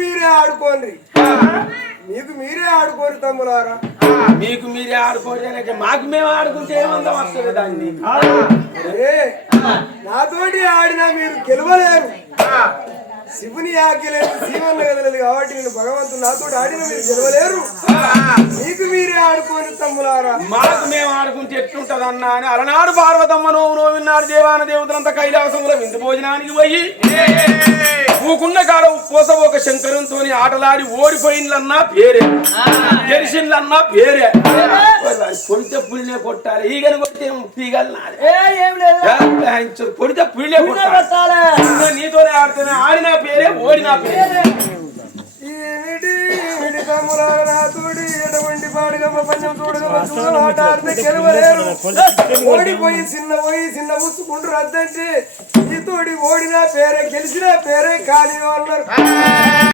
మీరే ఆడుకోండి, మీకు మీరే ఆడుకోరు తమ్ములారా. మీకు మీరే ఆడుకోండి అంటే మాకు మేము ఆడుకుంటే ఏమందా వస్తుంది దాన్ని. నాతోటి ఆడినా మీరు గెలవలేరు. శివుని ఆకలేదు శివన్న కదలేదు కాబట్టి నేను భగవంతుడు నాతో ఆడిన మీరు గెలవలేరు. మీకు మీరే ఆడుకోని తమ్ములారా. మాకు మేము ఆడుకుంటే ఎట్లుంటది అన్నా అని అలనాడు పార్వతమ్మ నోవిన్నాడు దేవాన దేవతలంతా కైలాసంలో విందు భోజనానికి పోయి పూకున్న కాడ పోస ఒక శంకరంతో ఆటలాడి ఓడిపోయిందన్నా పేరే, గెలిచిందన్నా పేరే. కొడితే పులినే కొట్టాలి, ఈగను కొడితే పీగలు కొడితే పులినే కొట్టాలి. నీతోనే ఆడితేనే ఆడినా పేరే ఓడినా పేరే. నాతోడి ఎటువంటి పాడుగమ్మ పంచం చూడగమ్మ చూడ ఆట ఆడితే గెలవలేరు. ఓడిపోయి చిన్న ముసుకుంటారు. అద్దంటే నీతోడి ఓడినా పేరే గెలిచినా పేరే కానీ వాళ్ళు